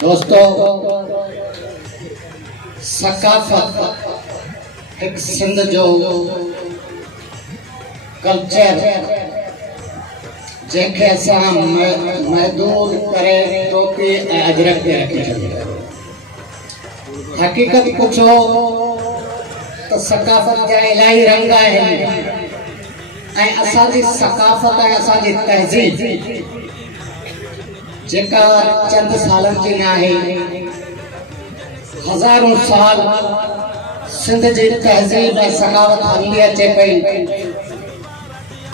दोस्तों, सकाफत एक सिंध जो कल्चर जैसे असा महदूद करे टोपी अजरक ते रखी छे। हकीकत पुछो तो सकाफत जा इलाही रंग आहिनि ऐं असांजी सकाफत ऐं असांजी तहज़ीब जेका चंद सालन जी न आहे, हज़ारों साल सिंध जी तहज़ीब ऐं सकाफत हली अचे पई।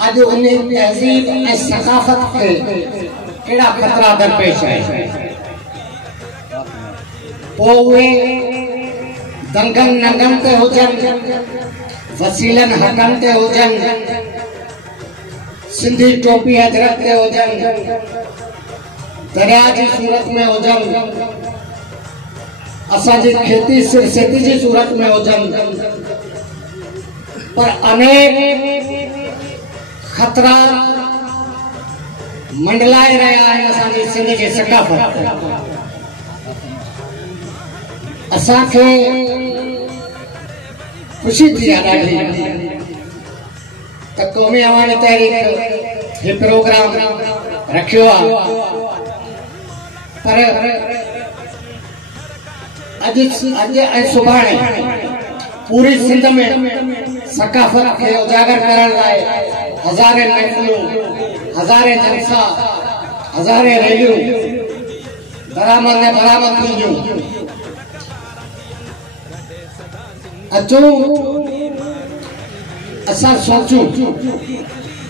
अॼु उन तहज़ीब ऐं सकाफत खे कहिड़ा ख़तरा दरपेश आहे। पोइ उहे दंगन नंगन ते हुजनि, वसीलन हकन ते हुजनि, सिंधी टोपी अजरक ते हुजनि, दरिया जी सूरत में हुजनि, असांजी खेती सिरसेती जी सूरत में हुजनि, पर अनेक खतरा मंडलाए रहिया आहिनि असांजी सिंध जी सकाफत। असांखे खुशी थी आहे ॾाढी त क़ौमी अवामी तहरीक ही प्रोग्राम रखियो आहे, पर अॼु ऐं सुभाणे पूरी सिंध में सकाफत खे उजागर करण लाइ हज़ारे महफ़िलूं, हज़ारे जलसा, हज़ारे रैलियूं दरामद ऐं बरामद थींदियूं। अचो असां सोचूं,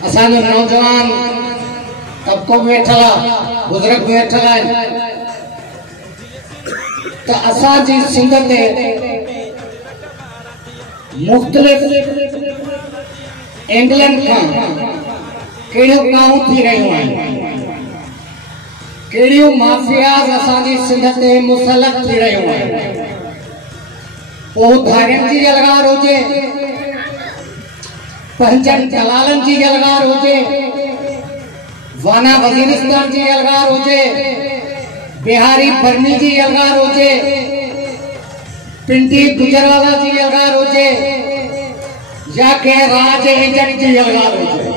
असांजो नौजवान तबको भी वेठल आहे, बुजुर्ग भी वेठल आहिनि, त असांजी सिंध ते मुख़्तलिफ़ एंगलनि खां कहिड़ियूं काऊं थी रहियूं आहिनि, कहिड़ियूं माफ़ियाज़ असांजी सिंध ते मुसलत थी रहियूं आहिनि। पोइ धारियुनि जी यलगार हुजे, पंहिंजनि दलालनि जी यलगार हुजे, वाना वज़ीरिस्तान जी यलगार हुजे, बिहारी बर्मी जी यलगार हुजे, पिंडी गुजराला जी यलगार हुजे, या कंहिं राज एजेंट जी यलगार हुजे,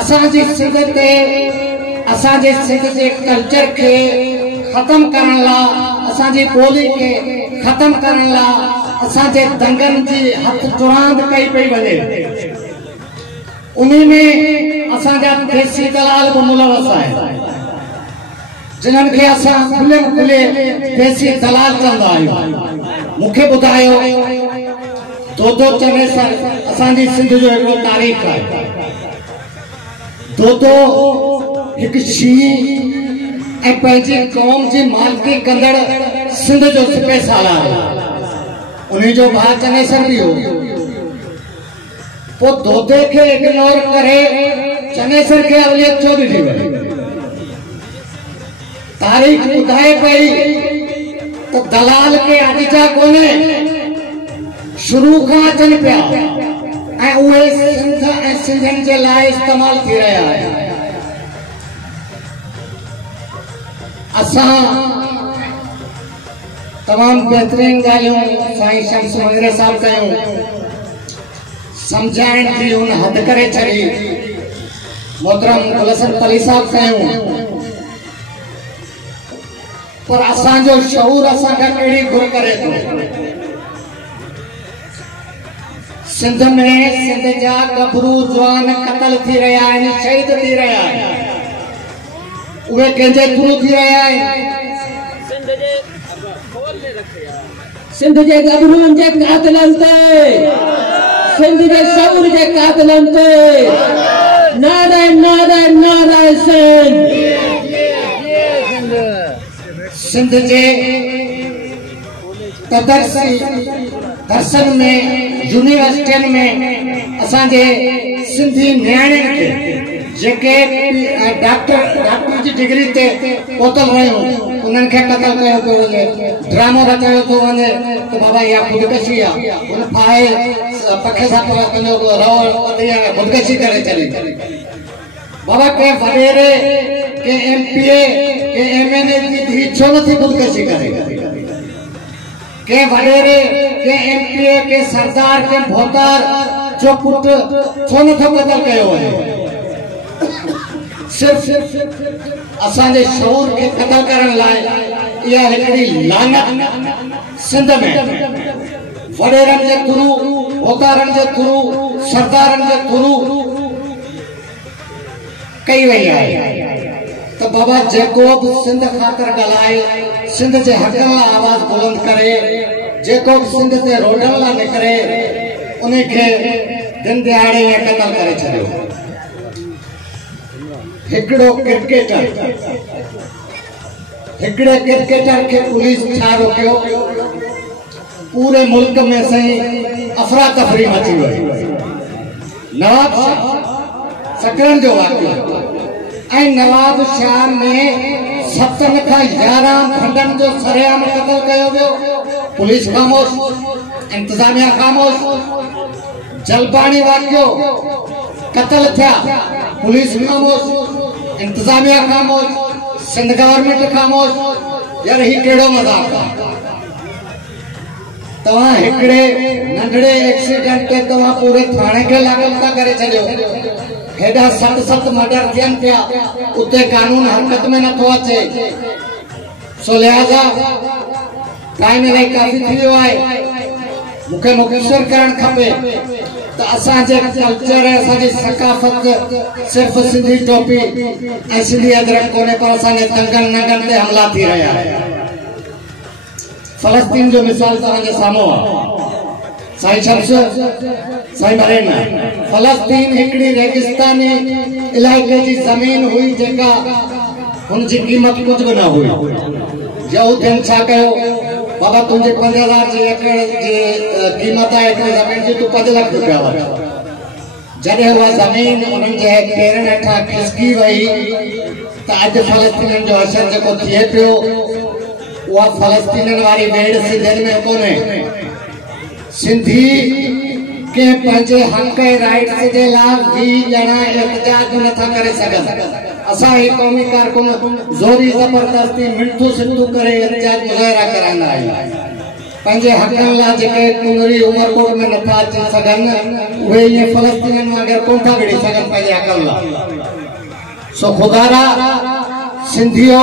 असांजी सिंध ते, असांजे सिंध जे कल्चर खे ख़त्म करण लाइ, असांजी ॿोली खे ख़त्म करण लाइ असांजे दंगनि जी हथ जुरांद कई पई वञे। उन्हीं में असांजा देसी दलाल भी मुलवस आहे, जिन्हनि खे असां खुले खुले देसी दलाल चवंदा आहियूं। मूंखे ॿुधायो, दोदो चनेसर असांजी सिंध जो हिकिड़ो तारीख़ आहे। दोदो हिकु शींहुं ऐं पंहिंजी क़ौम जी मालिकी कंदड़ सिंध जो सिपह सालार आहे। उन्हीं जो भाउ चनेसर भी हो। पोइ दोदे खे इग्नोर करे चनेसर खे अवलियत छो ॾिनी वई? तारीख़ ॿुधाए पई त दलाल के अॼु जा कोन्हे, शुरू खां अचनि पिया ऐं उहे सिंध ऐं सिंधियुनि जे लाइ इस्तेमाल थी रहिया आहिनि। असां तमाम बेहतरीन ॻाल्हियूं साईं शम्स वग़ैरह साहब कयूं, समझाइण जी उन हद करे छॾी, मोहतरम गुलशन पली साहब कयूं, पर असांजो शऊर असांखां कहिड़ी घुर करे थो। सिंध में सिंध जा गभरू जवान क़तल थी रहिया आहिनि, शहीद थी रहिया आहिनि। उहे कंहिंजे थ्रू थी रहिया आहिनि? सिंध जे गभरूनि जे कातिलनि ते, सिंध जे शऊर जे कातिलनि ते नारे नारे नारे सिंध। सिंध जे दर्शन में, यूनिवर्सिटियुनि में असांजे सिंधी नियाणियुनि खे जेके डॉक्टर जी डिग्री ते पहुतल रहियूं उन्हनि खे क़तल कयो पियो वञे, ड्रामो रचायो थो वञे त बाबा इहा ख़ुदकशी आहे, उन फाहे पखे सां ख़ुदकशी करे छॾी। बाबा के वडेरे के एमपीए के एमएनए जी धीउ छो नथी ख़ुदकशी करे? के वडेरे के एमपीए के सरदार के भोतार जो पुट छो नथो क़तल कयो वञे? सिर्फ असांजे शऊर के क़तल करण लाइ इहा हिकिड़ी लानत सिंध में वडेरनि जे थ्रू, भोतारनि जे थ्रू, सरदारनि जे थ्रू कई वई आहे। तो बाबा जेको बि सिंध ख़ातिर ॻाल्हाए, सिंध जे हक़नि लाइ आवाज़ बुलंद करे, जेको बि सिंध ते रोडनि लाइ निकिरे, उन खे दिन दिहाड़े में क़तल करे छॾियो। हिकिड़ो क्रिकेटर खे पुलिस छा रोकियो? पूरे मुल्क में सही अफरा तफरी मची वई। नवाब शाह सकरन जो वाक़ियो ऐं नवाब शाह में 7 खां 11 खंडन जो सरेआम क़तल कयो वियो। पुलिस ख़ामोश, इंतजामिया ख़ामोश। जलबाणी वाक़ियो क़तल थिया, पुलिस खामोश, इंतजामिया खामोश, सिंध गवर्नमेंट खामोश। यार ही केड़ो मजाक आहे? तव्हां हिकिड़े नंढड़े एक्सीडेंट ते तव्हां पूरे थाणे खे लागू था करे छॾियो। हेॾा 7 मर्डर थियनि पिया, उते कानून हरकत में नथो अचे। सो लिहाज़ा टाइम इलाही काफ़ी थी वियो आहे। मूंखे मुक़सर करणु खपे त असांजे कल्चर ऐं असांजी सकाफ़त सिर्फ़ सिंधी टोपी ऐं सिंधी अदरक कोन्हे, पर असांजे दंगनि नंगनि ते हमला थी रहिया आहिनि। फ़लस्तीन जो मिसाल तव्हांजे साम्हूं आहे। साईं शम्स, साईं मरेना, फ़लस्तीन हिकिड़ी रेगिस्तानी इलाइक़े जी ज़मीन हुई जेका हुनजी क़ीमत कुझु बि न हुई। यहूदियुनि छा कयो? बाबा तुझे 5000 जी एकड़ जी कीमत है एकड़ जमीन की, तू 5 लाख रुपया वठ। जॾहिं उहा ज़मीन उन्हनि जे पेरनि हेठां खिसकी वई त अॼु फ़लस्तीननि जो असर जेको थिए पियो, उहा फ़लस्तीननि वारी वेड़ सिंधियुनि में कोन्हे। सिंधी के पंहिंजे हक़ ऐं राइट्स जे लाइ 20 ॼणा एहतजाज नथा करे सघनि। असां ही क़ौमी कारकुन ज़ोरी ज़बरदस्ती मिंटू सिंधू करे एहतजाज मुज़ाहिरा कराईंदा आहियूं। पंहिंजे हक़नि लाइ जेके कुनरी उमरकोट में नथा अची सघनि, उहे इहे फ़लस्तीननि वांगुरु कोन था विड़ी सघनि पंहिंजे हक़नि लाइ। सो ख़ुदारा सिंधियो,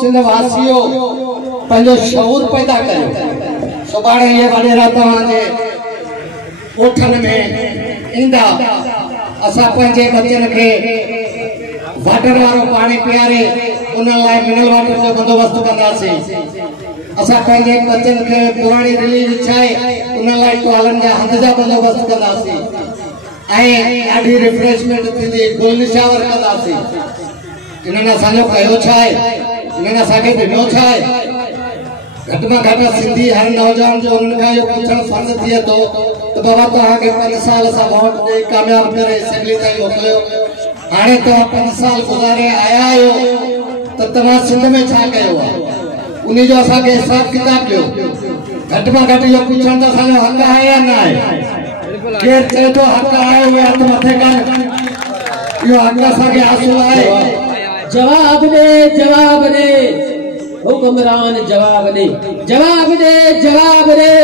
सिंध वासियो पंहिंजो शऊर पैदा कयो। सुभाणे इहे वॾेरा तव्हांजे ॻोठनि में ईंदा। असां पंहिंजे बचनि खे वाटर वारो पानी पियारे उन लाइ मिनरल वाटर जो बंदोबस्त कंदासीं। असां पंहिंजे बचनि खे पुराणी दिल्ली विछाए उन लाइ टॉयलनि जा हंध जा बंदोबस्त कंदासीं ऐं ॾाढी रिफ्रेशमेंट थींदी, गुल निशावर कंदासीं। इन्हनि असांजो कयो छा आहे? इन्हनि असांखे ॾिनो छा आहे? घटि में घटि सिंधी हर नौजवान जो उन्हनि खां इहो पुछणु फर्ज़ थिए थो त बाबा तव्हांखे 5 साल असां वोट ॾेई कामयाब करे असेंबली ताईं मोकिलियो, हाणे तव्हां 5 साल गुज़ारे आया आहियो त तव्हां सिंध में छा कयो आहे? उन जो असांखे हिसाब किताब ॾियो। घटि में घटि इहो पुछण त असांजो हक़ आहे या न आहे? केरु चए थो हक़ आहे उहे हथ मथे कर। इहो हक़ असांखे हासिल आहे। जवाब दे, जवाब दे हुक्मरान, जवाब दे, जवाब दे, जवाब दे,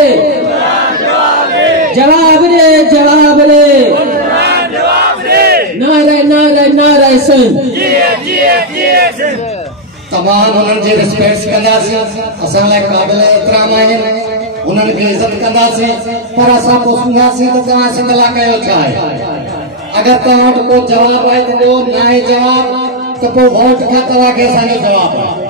जवाब दे, जवाब दे, नारे नारे नारे सिंध। तमाम उन्हनि जी रिस्पेक्ट कंदासीं। असां लाइ क़ाबिल एतिराम आहिनि, उन्हनि खे इज़त कंदासीं। पर असां पुछंदासीं त तव्हां सिंध लाइ कयो छा आहे? अगरि तव्हां वटि को जवाब आहे त ॾियो, न आहे जवाब त पोइ वोट खां तव्हांखे असांजो जवाब आहे।